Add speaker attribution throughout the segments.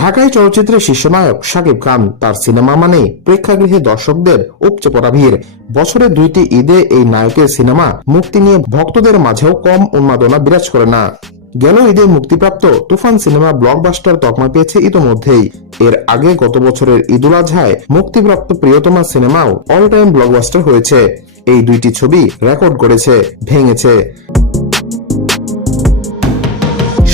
Speaker 1: ঢাকায় চলচ্চিত্রের শীর্ষনায়ক শাকিব খান তার সিনেমা মানে প্রেক্ষাগৃহে দর্শকদের উপচে পড়া ভিড়। বছরে দুইটি ঈদে এই নায়কের সিনেমা মুক্তি নিয়ে ভক্তদের মাঝেও কম উন্মাদনা বিরাজ করে না। গেল ঈদে মুক্তিপ্রাপ্ত তুফান সিনেমা ব্লকবাস্টার তকমা পেয়েছে ইতোমধ্যেই। এর আগে গত বছরের ঈদুল আজহায় মুক্তিপ্রাপ্ত প্রিয়তমা সিনেমাও অল টাইম ব্লকবাস্টার হয়েছে। এই দুইটি ছবি রেকর্ড করেছে, ভেঙেছে।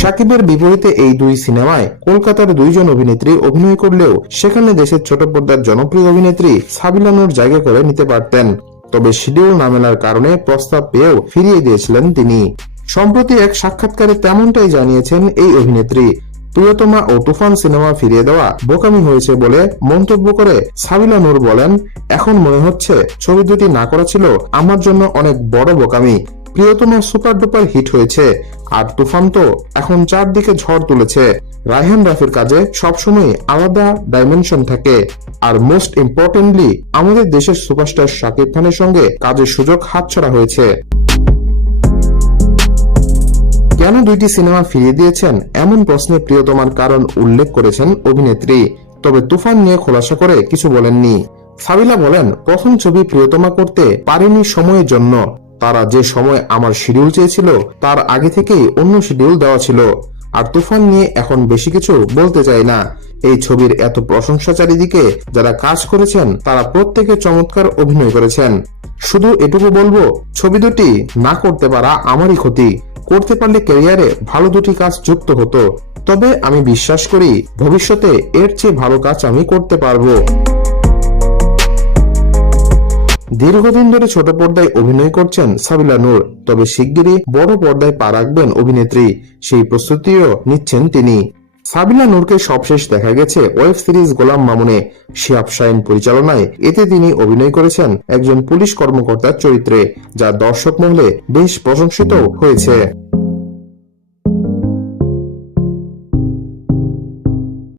Speaker 1: সাকিবের বিপরীতে এই দুই সিনেমায় কলকাতার দুইজন অভিনেত্রী অভিনয় করলেও সেখানে দেশের ছোট পর্দার জনপ্রিয় অভিনেত্রী সাবিলানুর জায়গা করে নিতে পারতেন। তবে শিডিউল না মেলার কারণে প্রস্তাব পেয়েও ফিরিয়ে দিয়েছিলেন তিনি। সম্প্রতি এক সাক্ষাৎকারে তেমনটাই জানিয়েছেন এই অভিনেত্রী, প্রিয়তমা ও তুফান সিনেমা ফিরিয়ে দেওয়া বোকামি হয়েছে বলে মন্তব্য করে সাবিলা নূর বলেন, এখন মনে হচ্ছে ছবি দুটি না করা ছিল, আমার জন্য অনেক বড় বোকামি। প্রিয়তমা সুপার ডুপার হিট হয়েছে। আর তুফান তো এখন চারদিকে ঝড় তুলেছে। রায়হান রাফির কাজে সবসময় আলাদা ডাইমেনশন থাকে। আর মোস্ট ইম্পর্টেন্টলি আমাদের দেশের সুপারস্টার শাকিব খানের সঙ্গে কাজের সুযোগ হাতছাড়া হয়েছে। কেন দুইটি সিনেমা ফিরিয়ে দিয়েছেন এমন প্রশ্নে প্রিয়তমার কারণ উল্লেখ করেছেন অভিনেত্রী। তবে তুফান নিয়ে খোলাসা করে কিছু বলেননি। সাবিলা বলেন প্রথম ছবি প্রিয়তমা করতে পারেনি সময়ের জন্য। তারা যে সময় আমার শিডিউল চেয়েছিল, তার আগে থেকেই অন্য শিডিউল দেওয়া ছিল। আর তুফান নিয়ে এখন বেশি কিছু বলতে চাই না। এই ছবির এত প্রশংসা চারিদিকে যারা কাজ করেছেন, তারা প্রত্যেকে চমৎকার অভিনয় করেছেন। শুধু এটুকু বলব, ছবি দুটি না করতে পারা আমারই ক্ষতি। করতে পারলে ক্যারিয়ারে ভালো দুটি কাজ যুক্ত হতো। তবে আমি বিশ্বাস করি, ভবিষ্যতে এর চেয়ে ভালো কাজ আমি করতে পারব। দীর্ঘদিন ধরে ছোট পর্দায় অভিনয় করছেন সাবিলা নূর। তবে শিগগিরই বড় পর্দায় পা রাখবেন অভিনেত্রী। সেই প্রস্তুতিও নিচ্ছেন তিনি। সাবিলা নূরকে সবশেষ দেখা গেছে ওয়েব সিরিজ গোলাম মামুনে। শিয়াব শাইন পরিচালনায় এতে তিনি অভিনয় করেছেন একজন পুলিশ কর্মকর্তার চরিত্রে, যা দর্শক মহলে বেশ প্রশংসিত হয়েছে।